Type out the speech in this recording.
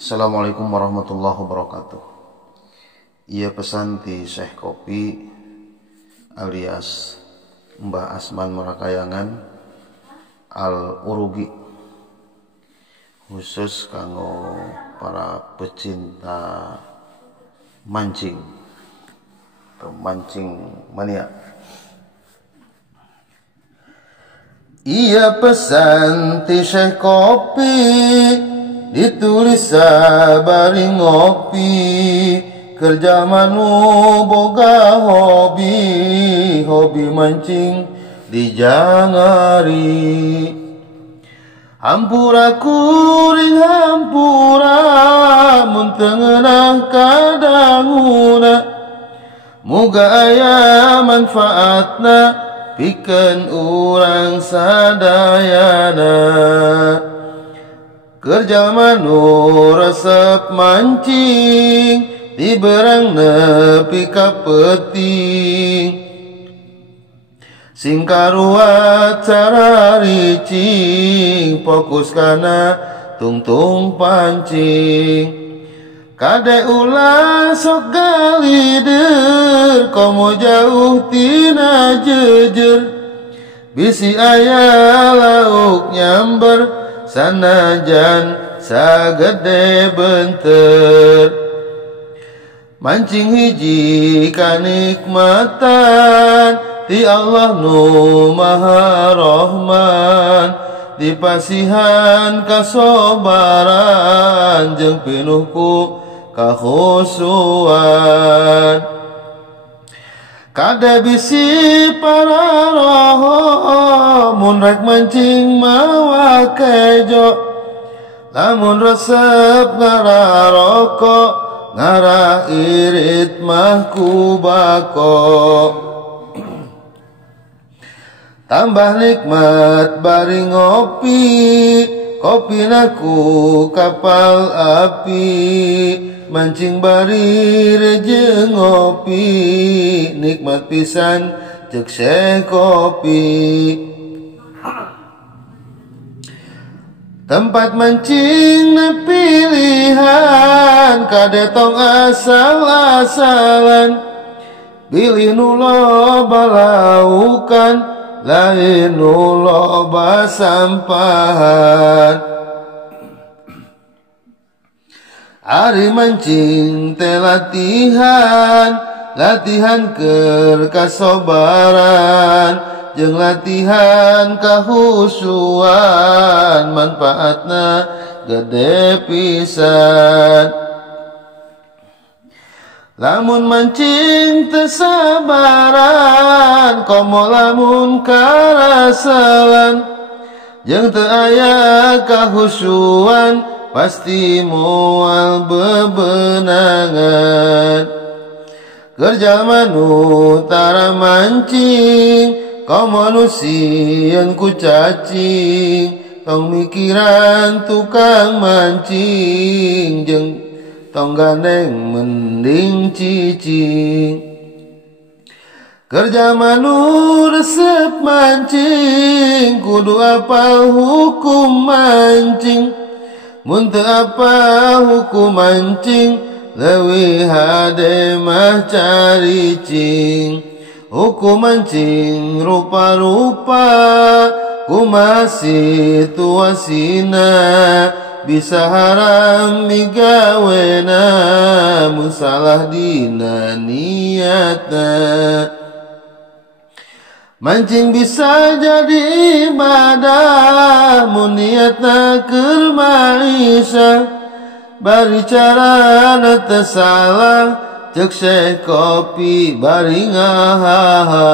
Assalamualaikum warahmatullahi wabarakatuh. Ia pesan di Syekh Kopi alias Mbah Asman Merakayangan Al-Urugi, khusus kanggo para pecinta mancing atau mancing mania. Ia pesan di Syekh Kopi ditulis sabari ngopi, kerja manu boga hobi mancing di jangari. Hampura kuring hampura mun teu ngeunah kadanguna, muga aya manfaatna pikeun urang sadayana. Kerja manu resep mancing di berang nepi ka peuting, sing karuat cara ricing fokus kana tungtung pancing. Kade ulah sok galideur komo jauh tina jejer, bisi aya lauk nyamber sanajan sagede benter. Mancing hiji kanikmatan ti Allah nu Maha Rahman, dipasihan kasobaran jeung pinuh ku kakhusuan. Kada bisi para roho mun rek mancing mawa kejo, lamun resep ngara rokok ngara irit mah kubako. Tambah nikmat bari ngopi, kopina ku kapal api, mancing bari rejeng ngopi, nikmat pisan cek Syekh Kopi. Tempat mancing na pilihan, kade tong asal-asalan, pilih nu loba laukan, lain nu loba sampahan. Ari mancing teh latihan, latihan keur kasobaran, jeung latihan kahusuan, manfaatna gede pisan. Lamun mancing teu sabaran, komo lamun karasalan, jeung teu aya kahusuan, pasti moal bebenangan. Kerja manu tara mancing, komo nu sieun ku cacing, tong mikiran tukang mancing, jeung tong gandeng mending cicing. Kerja manu resep mancing, kudu apal hukum mancing, mun teu apal hukum mancing, leuwih hade mah caricing. Hukum mancing rupa-rupa, kumaha situasina, bisa haram migawena, mun salah dina niatna. Mancing bisa jadi ibadah, mun niatna keur maisha, bari carana teu salah, cek Syekh Kopi bari ngahaha.